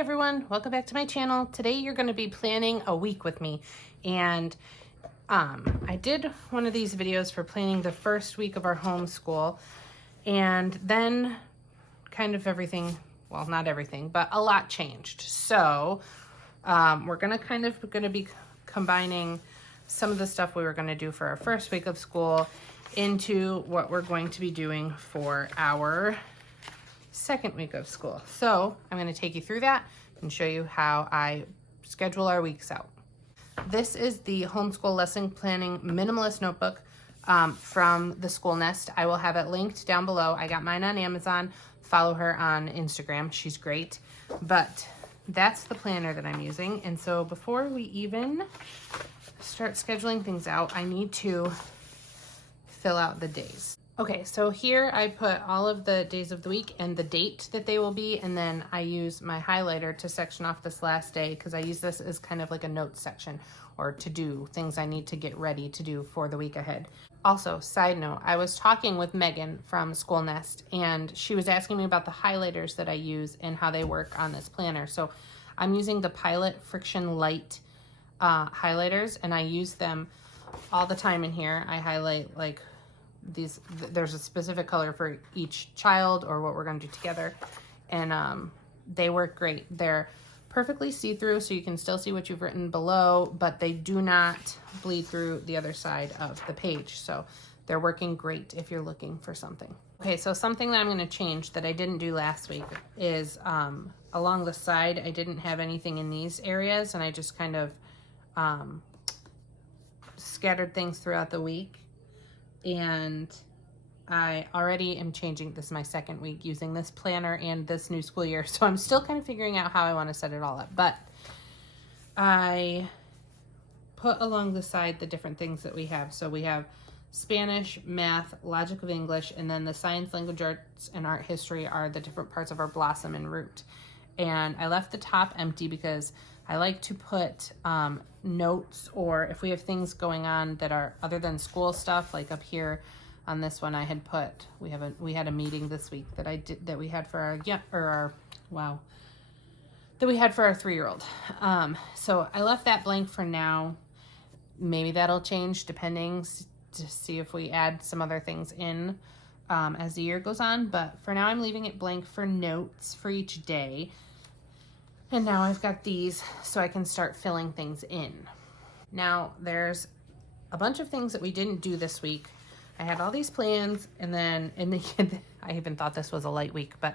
everyone, welcome back to my channel. Today you're going to be planning a week with me, and I did one of these videos for planning the first week of our homeschool, and then kind of everything, well, not everything, but a lot changed. So we're going to be combining some of the stuff we were going to do for our first week of school into what we're going to be doing for our second week of school. So I'm going to take you through that and show you how I schedule our weeks out. This is the Homeschool Lesson Planning Minimalist Notebook from the Schoolnest. I will have it linked down below. I got mine on Amazon. Follow her on Instagram. She's great. But that's the planner that I'm using. And so before we even start scheduling things out, I need to fill out the days. Okay, so here I put all of the days of the week and the date that they will be, and then I use my highlighter to section off this last day because I use this as kind of like a notes section or to do things I need to get ready to do for the week ahead. Also, side note, I was talking with Megan from Schoolnest, and she was asking me about the highlighters that I use and how they work on this planner. So I'm using the Pilot Friction Light highlighters, and I use them all the time in here. I highlight like these, there's a specific color for each child or what we're going to do together, and they work great. They're perfectly see-through, so you can still see what you've written below, but they do not bleed through the other side of the page, so they're working great if you're looking for something. Okay, so something that I'm going to change that I didn't do last week is along the side I didn't have anything in these areas, and I just kind of scattered things throughout the week. And I already am changing, this is my second week using this planner and this new school year, so I'm still kind of figuring out how I want to set it all up. But I put along the side the different things that we have. So we have Spanish, math, logic of English, and then the science, language arts, and art history are the different parts of our blossom and root. And I left the top empty because I like to put notes, or if we have things going on that are other than school stuff, like up here on this one I had put, we had a meeting this week that we had for our 3-year-old. So I left that blank for now. Maybe that'll change depending to see if we add some other things in as the year goes on, but for now I'm leaving it blank for notes for each day. And now I've got these so I can start filling things in. Now there's a bunch of things that we didn't do this week. I had all these plans, and then I even thought this was a light week, but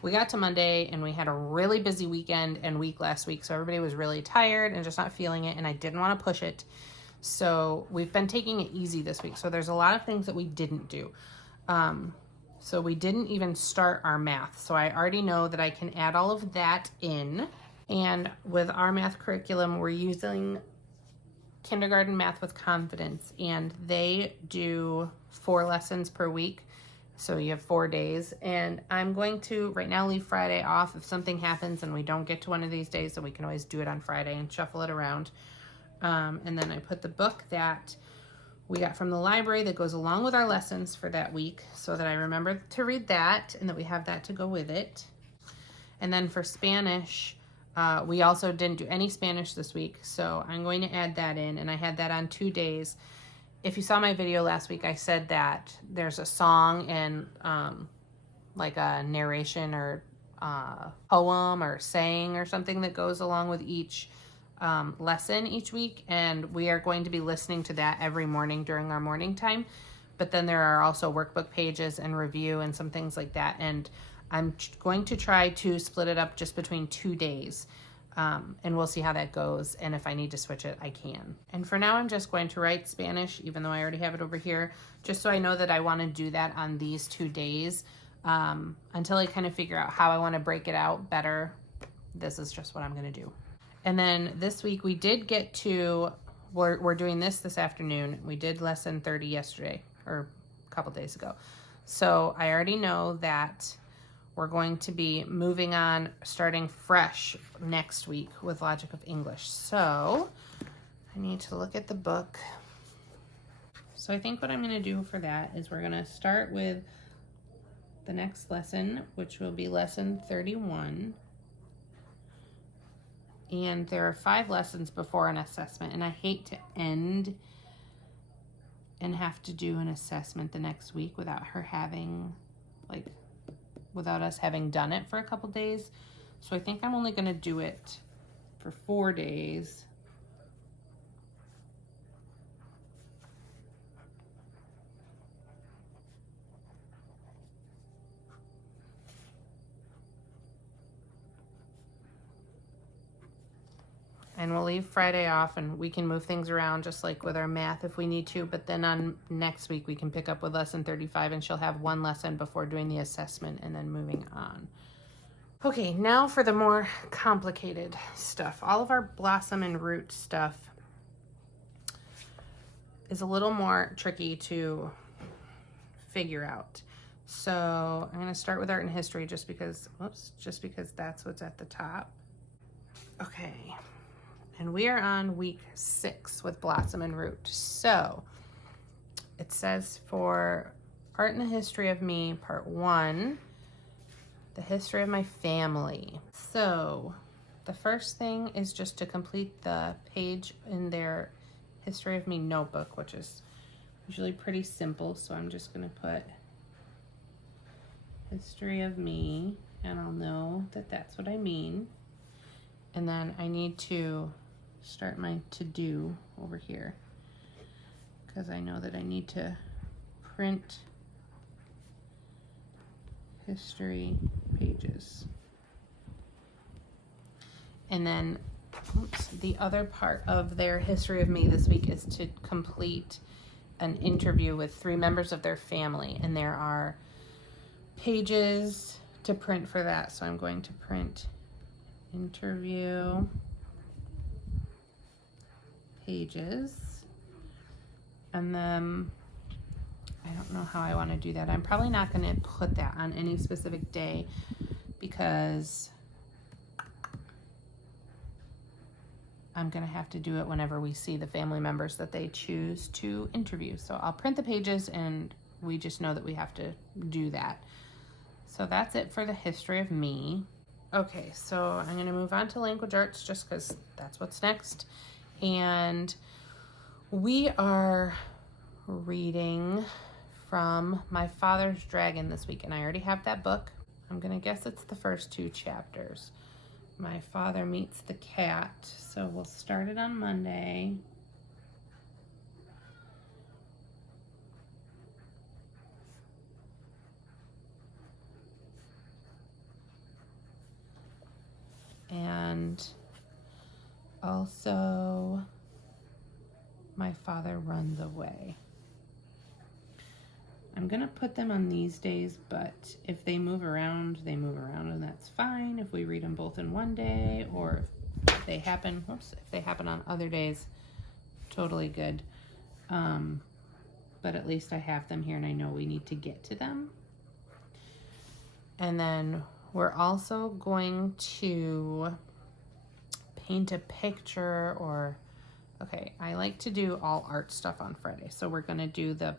we got to Monday and we had a really busy weekend and week last week. So everybody was really tired and just not feeling it, and I didn't want to push it. So we've been taking it easy this week. So there's a lot of things that we didn't do. So we didn't even start our math. So I already know that I can add all of that in. And with our math curriculum, we're using Kindergarten Math with Confidence, and they do 4 lessons per week. So you have 4 days, and I'm going to right now leave Friday off. If something happens and we don't get to one of these days, then we can always do it on Friday and shuffle it around. And then I put the book that we got from the library that goes along with our lessons for that week, so that I remember to read that and that we have that to go with it. And then for Spanish, we also didn't do any Spanish this week, so I'm going to add that in, and I had that on 2 days. If you saw my video last week, I said that there's a song and like a narration or poem or saying or something that goes along with each lesson each week, and we are going to be listening to that every morning during our morning time. But then there are also workbook pages and review and some things like that, and I'm going to try to split it up just between 2 days, and we'll see how that goes, and if I need to switch it, I can. And for now, I'm just going to write Spanish, even though I already have it over here, just so I know that I want to do that on these 2 days until I kind of figure out how I want to break it out better. This is just what I'm going to do. And then this week we did get to, we're doing this afternoon. We did lesson 30 yesterday, or a couple days ago. So I already know that we're going to be moving on, starting fresh next week with Logic of English. So I need to look at the book. So I think what I'm going to do for that is we're going to start with the next lesson, which will be lesson 31. And there are 5 lessons before an assessment, and I hate to end and have to do an assessment the next week without her having, like, without us having done it for a couple days. So I think I'm only going to do it for 4 days. And we'll leave Friday off, and we can move things around just like with our math if we need to. But then on next week, we can pick up with lesson 35, and she'll have 1 lesson before doing the assessment and then moving on. Okay, now for the more complicated stuff. All of our blossom and root stuff is a little more tricky to figure out. So I'm going to start with art and history just because that's what's at the top. Okay. And we are on week 6 with blossom and root. So it says for art and the history of me, part 1, the history of my family. So the first thing is just to complete the page in their history of me notebook, which is usually pretty simple. So I'm just going to put history of me, and I'll know that that's what I mean. And then I need to start my to-do over here because I know that I need to print history pages. And then the other part of their history of me this week is to complete an interview with 3 members of their family, and there are pages to print for that. So I'm going to print interview pages, and then I don't know how I want to do that. I'm probably not going to put that on any specific day because I'm going to have to do it whenever we see the family members that they choose to interview. So I'll print the pages, and we just know that we have to do that. So that's it for the history of me. Okay, so I'm going to move on to language arts just because that's what's next. And we are reading from My Father's Dragon this week, and I already have that book. I'm going to guess it's the first 2 chapters. My father meets the cat, so we'll start it on Monday. And also, My Father Runs Away. I'm going to put them on these days, but if they move around, they move around, and that's fine. If we read them both in one day, or if they happen on other days, totally good. But at least I have them here, and I know we need to get to them. And then we're also going to paint a picture, or, okay, I like to do all art stuff on Friday. So we're going to do the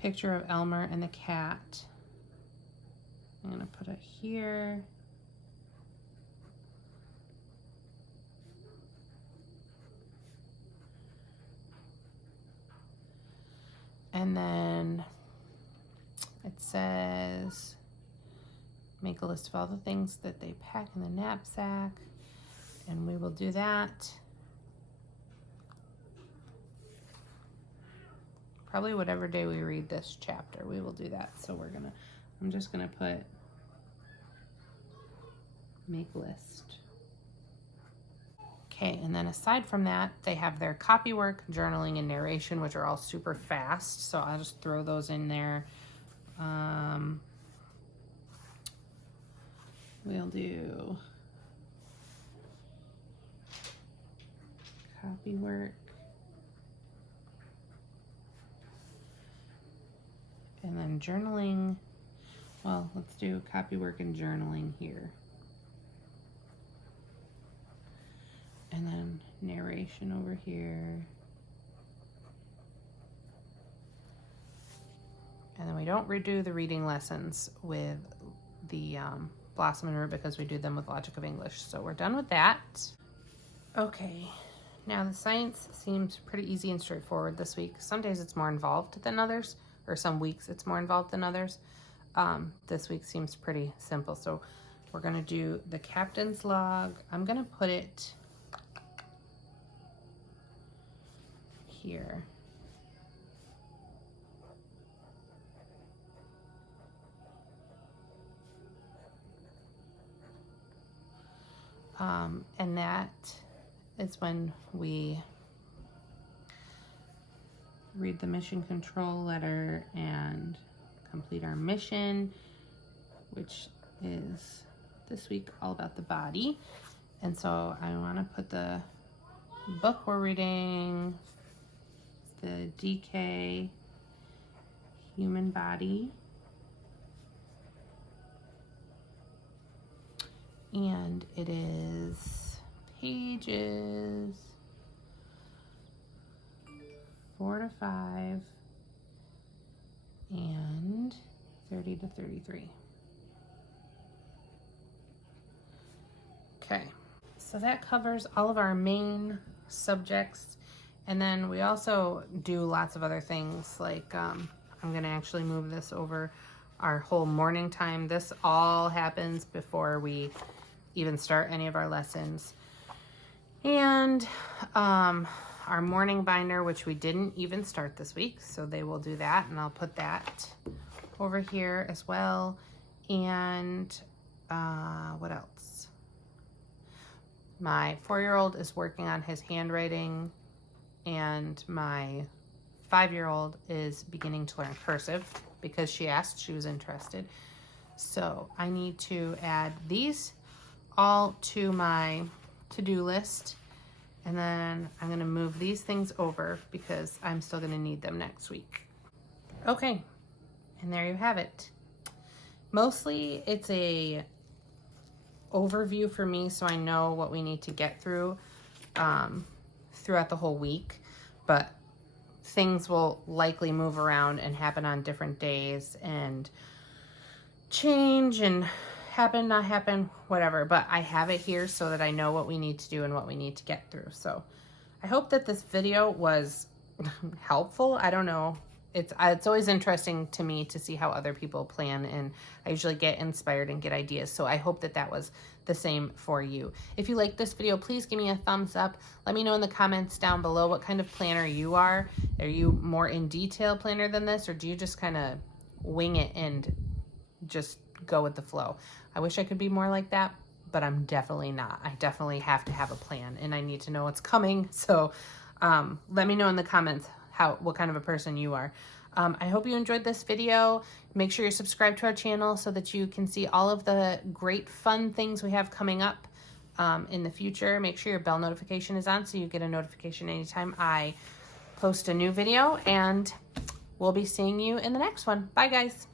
picture of Elmer and the cat. I'm going to put it here. And then it says, make a list of all the things that they pack in the knapsack. And we will do that. Probably whatever day we read this chapter, we will do that. So I'm just gonna put make list. Okay, and then aside from that, they have their copy work, journaling, and narration, which are all super fast. So I'll just throw those in there. We'll do copy work. And then journaling, well, let's do copy work and journaling here. And then narration over here. And then we don't redo the reading lessons with the Blossom and Root because we do them with Logic of English. So we're done with that. Okay, now the science seems pretty easy and straightforward this week. Some days it's more involved than others, or some weeks it's more involved than others. This week seems pretty simple. So we're gonna do the captain's log. I'm gonna put it here. And that is when we read the mission control letter and complete our mission, which is this week all about the body. And so I want to put the book we're reading, the DK Human Body. And it is pages 4 to 5 and 30 to 33. Okay, so that covers all of our main subjects. And then we also do lots of other things, like I'm gonna actually move this over our whole morning time. This all happens before we even start any of our lessons. And our morning binder, which we didn't even start this week, so they will do that, and I'll put that over here as well. And what else? My 4-year-old is working on his handwriting, and my 5-year-old is beginning to learn cursive because she asked, she was interested. So I need to add these all to my to-do list, and then I'm gonna move these things over because I'm still gonna need them next week. Okay, and there you have it. Mostly it's a overview for me, so I know what we need to get through throughout the whole week, but things will likely move around and happen on different days and change and happen, not happen, whatever. But I have it here so that I know what we need to do and what we need to get through. So I hope that this video was helpful. I don't know. It's always interesting to me to see how other people plan, and I usually get inspired and get ideas. So I hope that that was the same for you. If you like this video, please give me a thumbs up. Let me know in the comments down below what kind of planner you are. Are you more in detail planner than this, or do you just kind of wing it and just go with the flow? I wish I could be more like that, but I'm definitely not. I definitely have to have a plan, and I need to know what's coming. So let me know in the comments what kind of a person you are. I hope you enjoyed this video. Make sure you're subscribed to our channel so that you can see all of the great fun things we have coming up in the future. Make sure your bell notification is on so you get a notification anytime I post a new video, and we'll be seeing you in the next one. Bye guys.